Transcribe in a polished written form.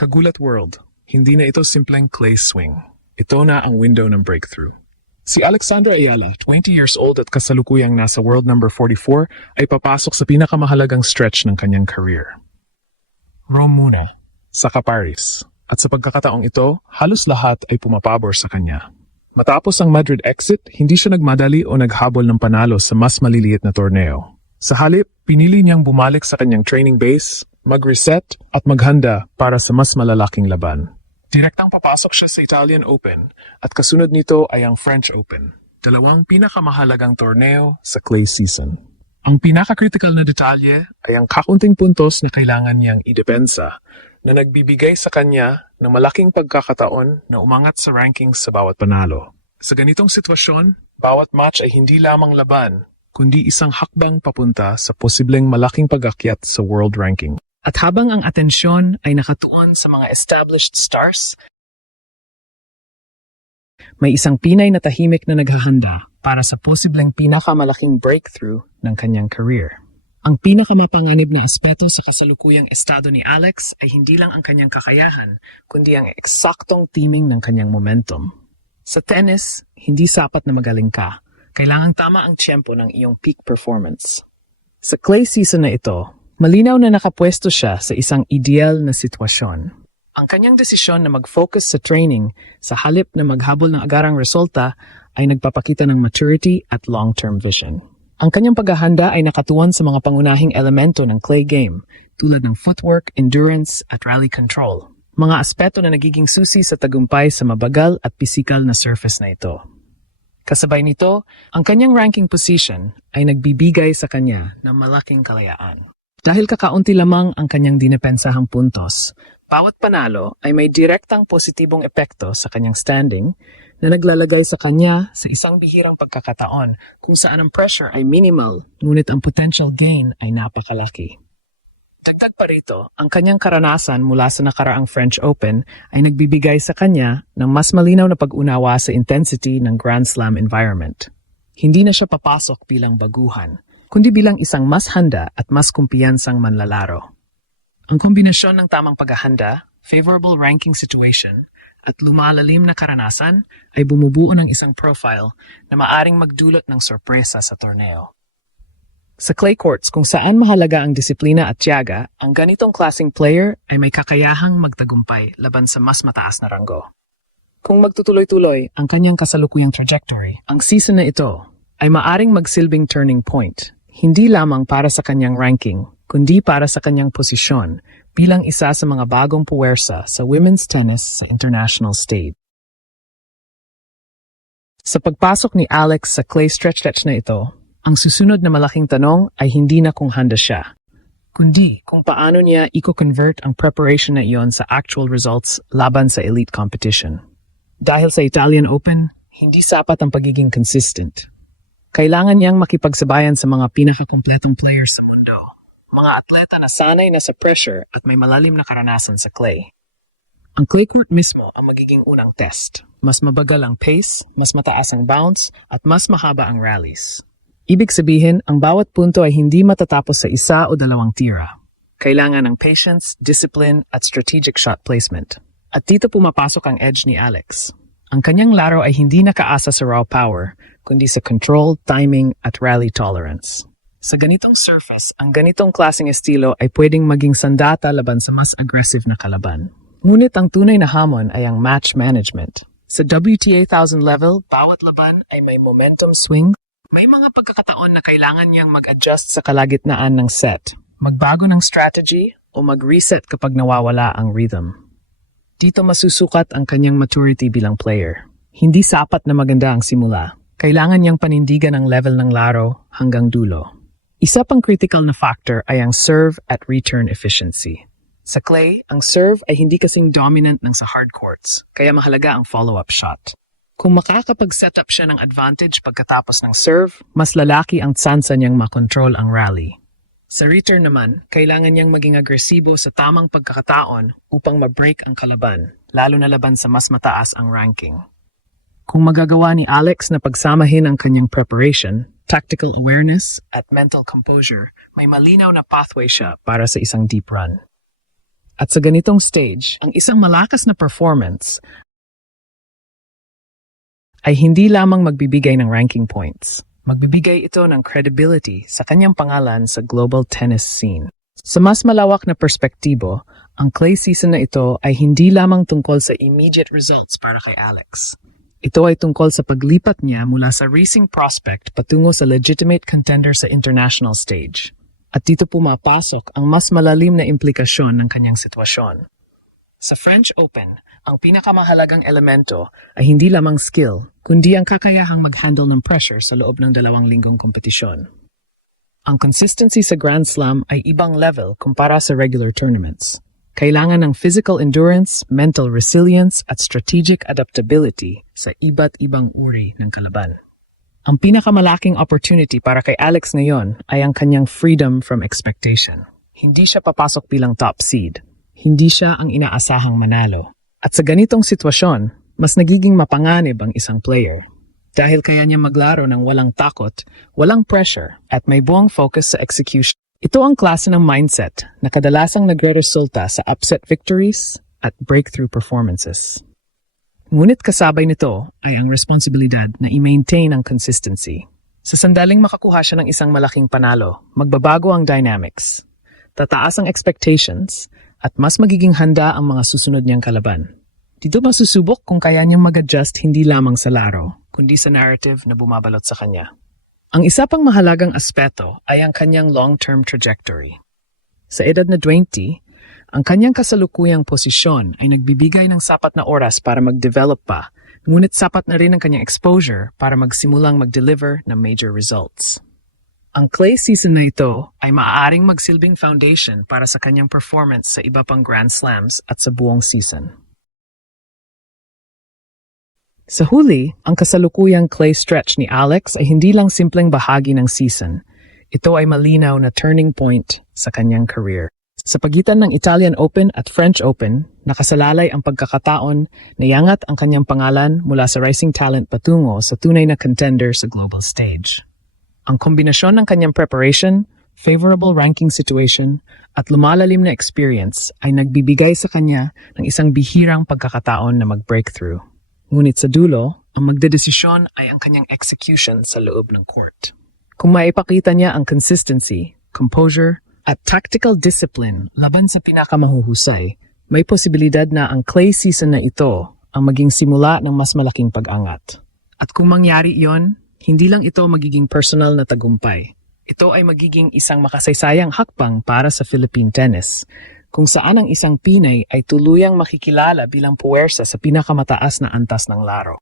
Kagulat World, hindi na ito simpleng clay swing. Ito na ang window ng breakthrough. Si Alexandra Ayala, 20 years old at kasalukuyang nasa world number 44, ay papasok sa pinakamahalagang stretch ng kanyang career. Rome muna, saka Paris. At sa pagkakataong ito, halos lahat ay pumapabor sa kanya. Matapos ang Madrid exit, hindi siya nagmadali o naghabol ng panalo sa mas maliliit na torneo. Sa halip, pinili niyang bumalik sa kanyang training base, mag-reset at maghanda para sa mas malalaking laban. Direktang papasok siya sa Italian Open at kasunod nito ay ang French Open, dalawang pinakamahalagang torneo sa clay season. Ang pinaka-critical na detalye ay ang kaunting puntos na kailangan niyang idepensa na nagbibigay sa kanya ng malaking pagkakataon na umangat sa rankings sa bawat panalo. Sa ganitong sitwasyon, bawat match ay hindi lamang laban, kundi isang hakbang papunta sa posibleng malaking pag-akyat sa world ranking. At habang ang atensyon ay nakatuon sa mga established stars, may isang Pinay na tahimik na naghahanda para sa posibleng pinakamalaking breakthrough ng kanyang career. Ang pinakamapanganib na aspeto sa kasalukuyang estado ni Alex ay hindi lang ang kanyang kakayahan, kundi ang eksaktong timing ng kanyang momentum. Sa tennis, hindi sapat na magaling ka. Kailangang tama ang tiyempo ng iyong peak performance. Sa clay season na ito, malinaw na nakapwesto siya sa isang ideal na sitwasyon. Ang kanyang desisyon na mag-focus sa training sa halip na maghabol ng agarang resulta ay nagpapakita ng maturity at long-term vision. Ang kanyang paghahanda ay nakatuon sa mga pangunahing elemento ng clay game tulad ng footwork, endurance at rally control. Mga aspeto na nagiging susi sa tagumpay sa mabagal at pisikal na surface na ito. Kasabay nito, ang kanyang ranking position ay nagbibigay sa kanya ng malaking kalayaan. Dahil kakaunti lamang ang kanyang dinepensahang puntos, bawat panalo ay may direktang positibong epekto sa kanyang standing na naglalagay sa kanya sa isang bihirang pagkakataon kung saan ang pressure ay minimal, ngunit ang potential gain ay napakalaki. Dagdag pa rito, ang kanyang karanasan mula sa nakaraang French Open ay nagbibigay sa kanya ng mas malinaw na pag-unawa sa intensity ng Grand Slam environment. Hindi na siya papasok bilang baguhan, kundi bilang isang mas handa at mas kumpiyansang manlalaro. Ang kombinasyon ng tamang paghahanda, favorable ranking situation, at lumalalim na karanasan ay bumubuo ng isang profile na maaring magdulot ng sorpresa sa torneo. Sa clay courts kung saan mahalaga ang disiplina at tiyaga, ang ganitong klaseng player ay may kakayahang magtagumpay laban sa mas mataas na ranggo. Kung magtutuloy-tuloy ang kanyang kasalukuyang trajectory, ang season na ito ay maaring magsilbing turning point, hindi lamang para sa kanyang ranking, kundi para sa kanyang posisyon bilang isa sa mga bagong puwersa sa women's tennis sa international stage. Sa pagpasok ni Alex sa clay stretch na ito, ang susunod na malaking tanong ay hindi na kung handa siya, kundi kung paano niya i-convert ang preparation na iyon sa actual results laban sa elite competition. Dahil sa Italian Open, hindi sapat ang pagiging consistent. Kailangan niyang makipagsabayan sa mga pinakakumpletong players sa mundo. Mga atleta na sanay na sa pressure at may malalim na karanasan sa clay. Ang clay court mismo ang magiging unang test. Mas mabagal ang pace, mas mataas ang bounce, at mas mahaba ang rallies. Ibig sabihin, ang bawat punto ay hindi matatapos sa isa o dalawang tira. Kailangan ng patience, discipline, at strategic shot placement. At dito pumapasok ang edge ni Alex. Ang kanyang laro ay hindi nakaasa sa raw power, kundi sa control, timing, at rally tolerance. Sa ganitong surface, ang ganitong klaseng estilo ay pwedeng maging sandata laban sa mas aggressive na kalaban. Ngunit ang tunay na hamon ay ang match management. Sa WTA 1000 level, bawat laban ay may momentum swing. May mga pagkakataon na kailangan niyang mag-adjust sa kalagitnaan ng set, magbago ng strategy, o mag-reset kapag nawawala ang rhythm. Dito masusukat ang kanyang maturity bilang player. Hindi sapat na maganda ang simula. Kailangan niyang panindigan ang level ng laro hanggang dulo. Isa pang critical na factor ay ang serve at return efficiency. Sa clay, ang serve ay hindi kasing dominant ng sa hard courts, kaya mahalaga ang follow-up shot. Kung makakapag-set up siya ng advantage pagkatapos ng serve, mas lalaki ang tsansa niyang makontrol ang rally. Sa return naman, kailangan niyang maging agresibo sa tamang pagkakataon upang ma-break ang kalaban, lalo na laban sa mas mataas ang ranking. Kung magagawa ni Alex na pagsamahin ang kanyang preparation, tactical awareness, at mental composure, may malinaw na pathway siya para sa isang deep run. At sa ganitong stage, ang isang malakas na performance ay hindi lamang magbibigay ng ranking points. Magbibigay ito ng credibility sa kanyang pangalan sa global tennis scene. Sa mas malawak na perspektibo, ang clay season na ito ay hindi lamang tungkol sa immediate results para kay Alex. Ito ay tungkol sa paglipat niya mula sa racing prospect patungo sa legitimate contender sa international stage. At dito pumapasok ang mas malalim na implikasyon ng kanyang sitwasyon. Sa French Open, ang pinakamahalagang elemento ay hindi lamang skill, kundi ang kakayahang mag-handle ng pressure sa loob ng 2 linggong kompetisyon. Ang consistency sa Grand Slam ay ibang level kumpara sa regular tournaments. Kailangan ng physical endurance, mental resilience at strategic adaptability sa iba't ibang uri ng kalaban. Ang pinakamalaking opportunity para kay Alex ngayon ay ang kanyang freedom from expectation. Hindi siya papasok bilang top seed. Hindi siya ang inaasahang manalo. At sa ganitong sitwasyon, mas nagiging mapanganib ang isang player. Dahil kaya niya maglaro ng walang takot, walang pressure, at may buong focus sa execution. Ito ang klase ng mindset na kadalasang nagre-resulta sa upset victories at breakthrough performances. Ngunit kasabay nito ay ang responsibilidad na i-maintain ang consistency. Sa sandaling makakuha siya ng isang malaking panalo, magbabago ang dynamics. Tataas ang expectations at mas magiging handa ang mga susunod niyang kalaban. Dito masusubok kung kaya niyang mag-adjust hindi lamang sa laro, kundi sa narrative na bumabalot sa kanya. Ang isa pang mahalagang aspeto ay ang kanyang long-term trajectory. Sa edad na 20, ang kanyang kasalukuyang posisyon ay nagbibigay ng sapat na oras para mag-develop pa, ngunit sapat na rin ang kanyang exposure para magsimulang mag-deliver ng major results. Ang clay season na ito ay maaaring magsilbing foundation para sa kanyang performance sa iba pang Grand Slams at sa buong season. Sa huli, ang kasalukuyang clay stretch ni Alex ay hindi lang simpleng bahagi ng season. Ito ay malinaw na turning point sa kanyang career. Sa pagitan ng Italian Open at French Open, nakasalalay ang pagkakataon na iangat ang kanyang pangalan mula sa rising talent patungo sa tunay na contender sa global stage. Ang kombinasyon ng kanyang preparation, favorable ranking situation, at lumalalim na experience ay nagbibigay sa kanya ng isang bihirang pagkakataon na mag-breakthrough. Ngunit sa dulo, ang magdedesisyon ay ang kanyang execution sa loob ng court. Kung maipakita niya ang consistency, composure, at tactical discipline laban sa pinakamahuhusay, may posibilidad na ang clay season na ito ang maging simula ng mas malaking pag-angat. At kung mangyari iyon, hindi lang ito magiging personal na tagumpay. Ito ay magiging isang makasaysayang hakbang para sa Philippine tennis, kung saan ang isang Pinay ay tuluyang makikilala bilang puwersa sa pinakamataas na antas ng laro.